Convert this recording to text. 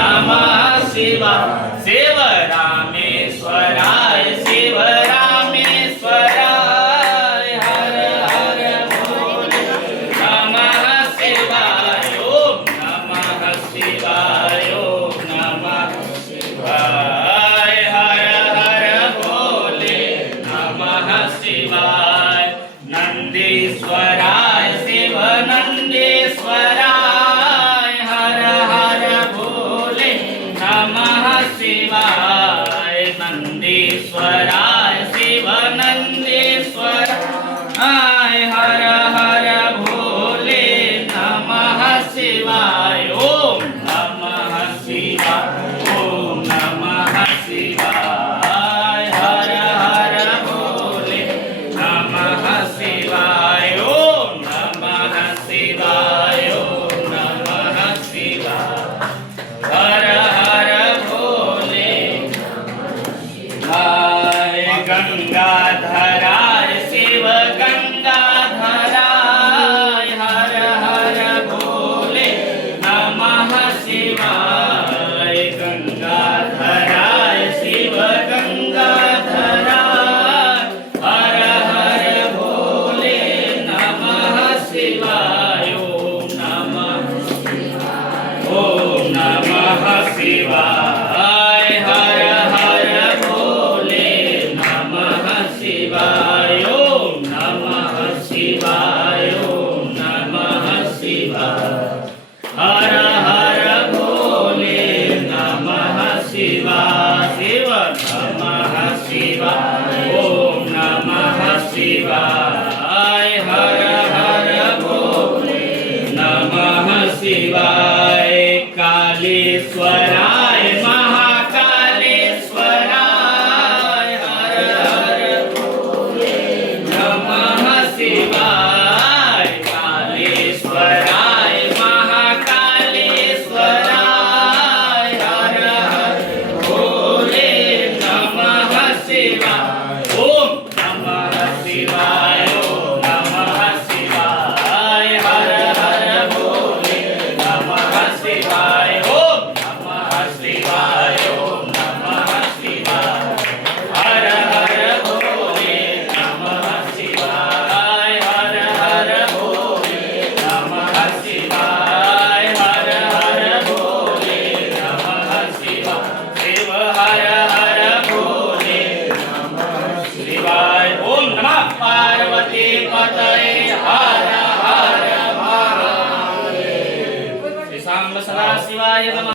नमः शिवाय शिव रामेश्वराय शिव रामेश्वराय हर हर भोले नमः शिवाय ओम नमः शिवाय ओम नमः शिवाय हर हर भोले नमः शिवाय नंदीश्वराय शिव नंदीश्वराय हर हर भोले नमः शिवाय नंदीश्वराय शिव नंदीश्वराय हर हर भोले नमः शिवाय ओम नमः शिवाय ओम नमः शिवाय हर हर भोले नमः शिवाय ओम नमः शिवाय ओम नमः शिवाय हर हर भोले हाय गंगाधराय शिव गंगाधराय हर हर भोले नमः शिवाय गंगाधराय शिव गंगाधराय हर हर भोले नमः शिवाय ओम नमः शिवाय हर हर भोले नमः शिवाय ओम नमः शिवाय ओम नमः शिवाय हर हर भोले नमः शिवाय शिव नमः शिवाय ओम नमः शिवाय हर हर भोले नमः शिवाय कालेश्वराय